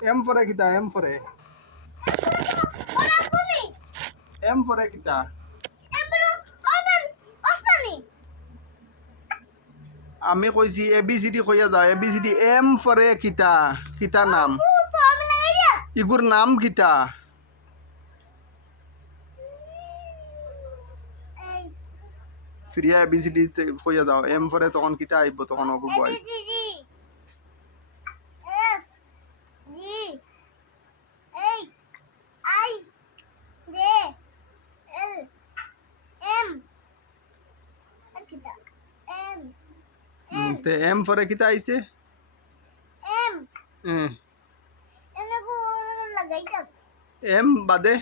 M ফরে কিতা M ফরে এম ফরে কিতা আমি কইছি এ বি সি ডি কইয়া দাও A B C D M ফরে কিতা কিতা নাম ইগুর নাম কিতা ফিরিয়া এ বি সি ডি কইয়া দাও এম ফরে তখন কিতা আইব তখন অগু বয় তে এম ফরে কিতা আইছে এম বাদে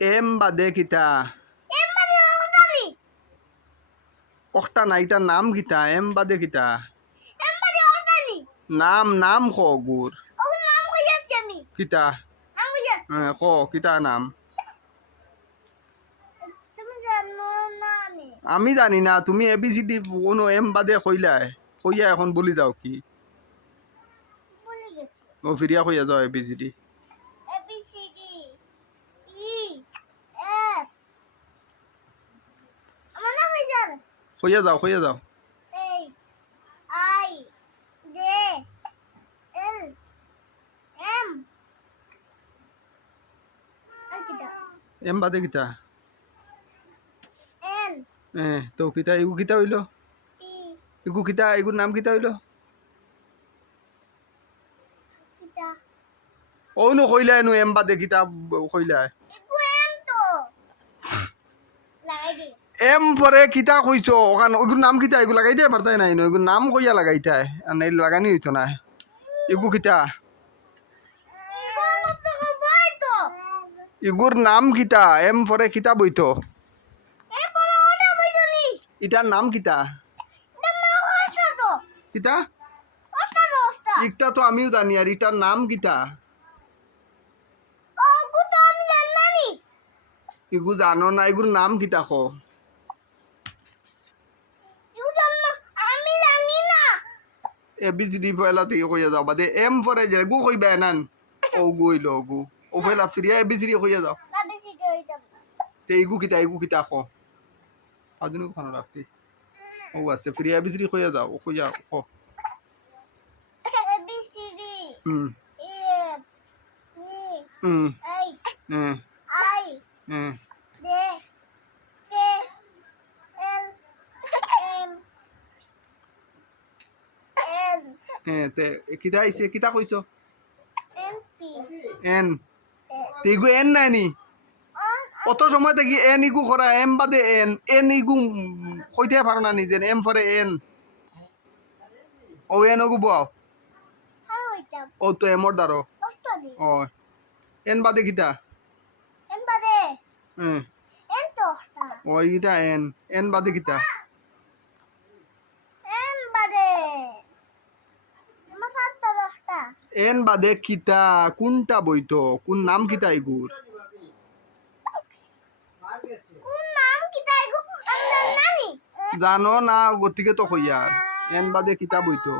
এম বাদে কিতা অক্টা না এটার নাম কিতা এম বাদে কিতা নাম নাম খ গুর কিতা খ কিতা নাম আমি জানি না তুমি এ বি সি ডি কোনো এম বাদে কইলাই কইয়া এখন বলি যাও কি ও ফিরিয়া কইয়া যাও এ বি সি ডি কইয়া যাও কইয়া যাও এম বাদে কিতা তো কিতা ইগু কিতা হইল ইগু কিতা ইগুর নাম কিতা হইল ও নো কইলা নো এম বাদে কিতা কইলা এম পরে কিতা কইছো ওখান ওগুর নাম কিতা এগু লাগাইতে পারতাই নাই নো এগুর নাম কইয়া লাগাইতাই আর নাই লাগানি হইতো না ইগু কিতা ইগুর নাম কিতা এম পরে কিতা বইতো ইটার নাম কিতা কিতা ইটা তো আমিও জানি আর ইটার নাম কিতা ইগু জানো না ইগুর নাম কিতা কো এ বি সি ডি পয়লা থেকে কইয়া যাও বাদে এম পরে যে গু কইবা নান ও গু হইলো গু ও পয়লা ফিরিয়া এ বি সি ডি কইয়া যাও তে ইগু কিতা কো আদুনি খানা রাখতি ও আছে ফিরিয়া এ বি সি ডি কইয়া যাও ও কইয়া কো হুম হুম হুম হুম তে কিতা আইছে কিতা কইছো এন তেগু এন নাইনি কত সময় থেকে এন ইগু করা এম বাদে এন ইগু কইতে পারো না নিজে এম পরে এন ও এন ওগু বাও ও তো এমর দারো ও এন বাদে কিতা ও ইটা এন বাদে কিতা এন বাদে কিতা কোনটা বইতো কোন নাম কিতা ইগুর জানো না গতিকে তো কইয়ার এন বাদে কিতা বইতো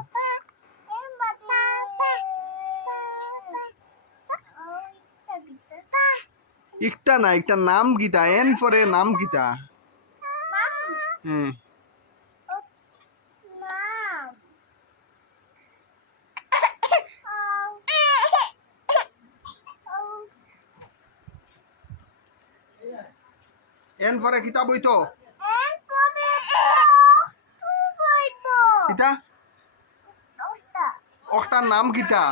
একটা না একটা নাম কিতা এন পরে নাম কিতা এন পরে কিতা বইতো কিতা ওটার নাম কিতা